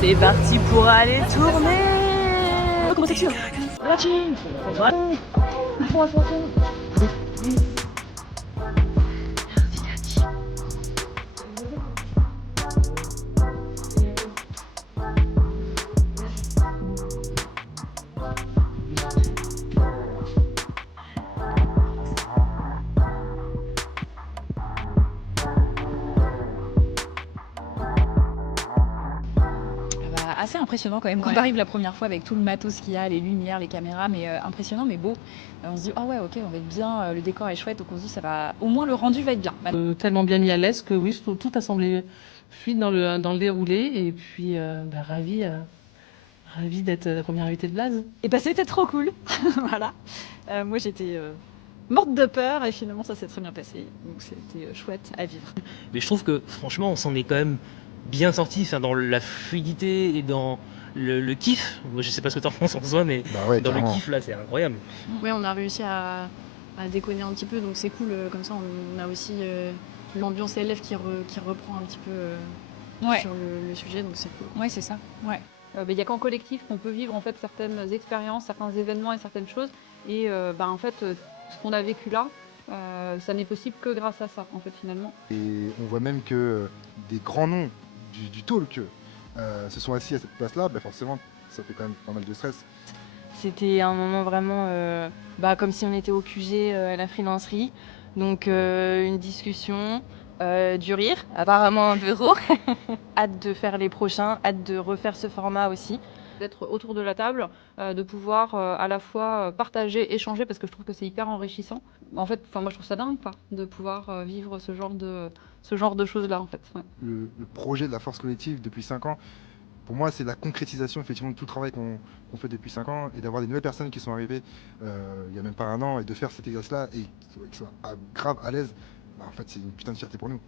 C'est parti pour aller tourner. Comment c'est sûr? La team. Assez impressionnant quand même quand t'arrives la première fois avec tout le matos qu'il y a, les lumières, les caméras, mais impressionnant mais beau. On se dit ah ouais ok on va être bien, le décor est chouette, donc on se dit ça va, au moins le rendu va être bien. Tellement bien mis à l'aise que oui, je trouve tout a semblé fluide dans le déroulé et puis ravi d'être la première invitée de Blaze. Et bah c'était trop cool, voilà. Moi j'étais morte de peur et finalement ça s'est très bien passé, donc c'était chouette à vivre. Mais je trouve que franchement on s'en est quand même bien sorti, enfin, dans la fluidité et dans le kiff. Moi je sais pas ce que t'en penses en soi, mais ouais, dans carrément. le kiff là c'est incroyable. Ouais, on a réussi à déconner un petit peu, donc c'est cool. Comme ça, on a aussi l'ambiance élève qui reprend un petit peu Ouais, sur le sujet, donc c'est cool. ouais c'est ça, ouais. Il n'y a qu'en collectif qu'on peut vivre en fait certaines expériences, certains événements et certaines choses. Et en fait, ce qu'on a vécu là, ça n'est possible que grâce à ça, en fait, finalement. Et on voit même que des grands noms du talk se sont assis à cette place-là, forcément, ça fait quand même pas mal de stress. C'était un moment vraiment comme si on était au QG à la freelancerie. Donc une discussion, du rire, apparemment un peu trop. Hâte de faire les prochains, hâte de refaire ce format aussi. D'être autour de la table, de pouvoir à la fois partager, échanger, parce que je trouve que c'est hyper enrichissant. En fait, moi je trouve ça dingue, quoi, de pouvoir vivre ce genre de choses-là, en fait. Ouais. Le projet de la force collective depuis 5 ans, pour moi, c'est la concrétisation effectivement de tout le travail qu'on fait depuis 5 ans et d'avoir des nouvelles personnes qui sont arrivées il y a même pas un an et de faire cet exercice-là et qu'ils soient grave à l'aise, en fait, c'est une putain de fierté pour nous.